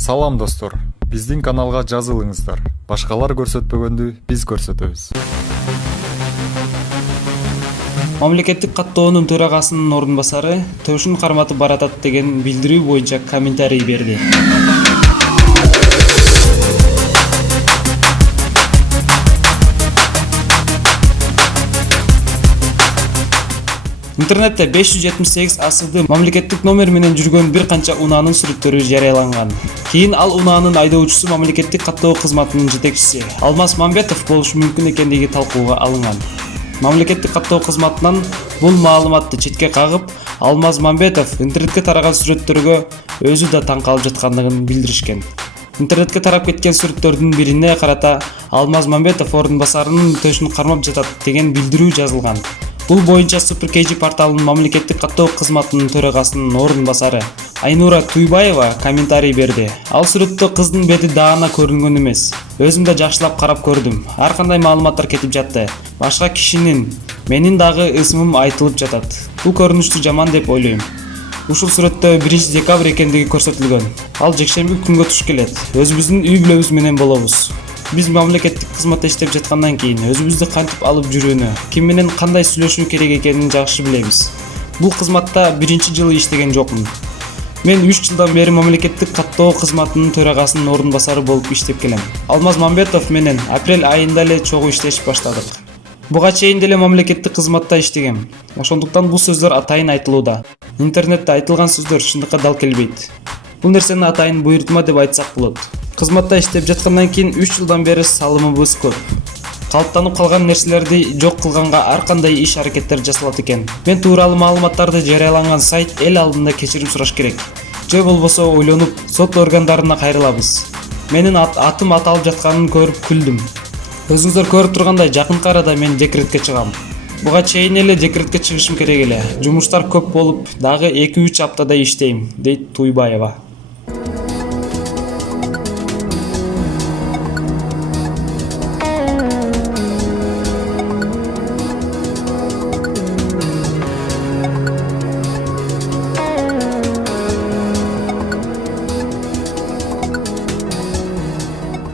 Салам достор, биздин каналга жазылыңыздар. Башкалар көрсөтпөгөндү биз көрсөтөбүз. Мамлекеттик каттоонун төрагасынын ордун басары төшүн карматып баратат деген билдирүү боюнча комментарий берди. Интернетте 578 асылды мамлекеттик номер менен жүргөн бир канча унаанын сүрөттөрү жарыяланган. Кийин ал унаанын айдоочусу мамлекеттик каттоо кызматынын жетекчиси Алмаз Мамбетов болушу мүмкүн экендиги талкууга алынган. Мамлекеттик каттоо кызматынан бул маалыматты четке кагып, Алмаз Мамбетов интернетке тараган сүрөттөргө өзү да таң калып жаткандыгын билдиришкен. Интернетке тарап кеткен сүрөттөрдүн бирине карата Алмаз Мамбетов ордун басарынын төшүн кармап жатат деген билдирүү жазылган. Бул боюнча Super KG порталынын мамлекеттик каттоо кызматынын төрагасынын ордун басары Айнура Туйбаева комментарий берди. Ал сүрөттө кыздын бети даана көрүнгөн эмес. Өзүм да жакшылап карап көрдүм. Ар кандай маалыматтар кетип жатты. Башка кишинин, менин дагы ысмым айтылып жатат. Бул көрүнүштү жаман деп ойлойм. Ушул сүрөттө 1 декабрь экендиги көрсөтүлгөн. Ал жекшемби күнгө туш келет. Өзүбүздүн үй бүлөбүз менен болобуз. Биз мамлекеттик кызматта иштеп жаткандан кийин өзүбүздү кантип алып жүрүүнү, ким менен кандай сүйлөшүү керек экенин жакшы билебиз. Бул кызматта биринчи жылы иштеген жокмун. Мен 3 жылдан бери мамлекеттик каттоо кызматынын төрагасынын ордун басары болуп иштеп келем. Алмаз Мамбетов менен апрель айында эле чогуу иштешип баштадык. Буга чейин деле мамлекеттик кызматта иштегем. Ошондуктан бул сөздөр атайын айтылууда. Интернетте айтылган сөздөр чындыкка дал келбейт. Бул нерсени атайын буйртма деп айтсак болот. Кызматта иштеп жаткандан кийин 3 жылдан бери салымыбыз көп. Калыптанып калган нерселерди жок кылганга ар кандай иш-аракеттер жасалат экен. Мен тууралуу маалыматтарды жарыяланган сайт эл алдында кечирим сураш керек. Же болбосо ойлонуп, сот органдарына кайрылабыз. Менин атым аталып жатканын көрүп күлдүм. Өзүңүздөр көрүп тургандай жакынкы арада мен декретке чыгам. Буга чейин эле декретке чыгышым керек эле. Жумуштар көп болуп, дагы 2-3 аптада иштейм, дейт Туйбаева.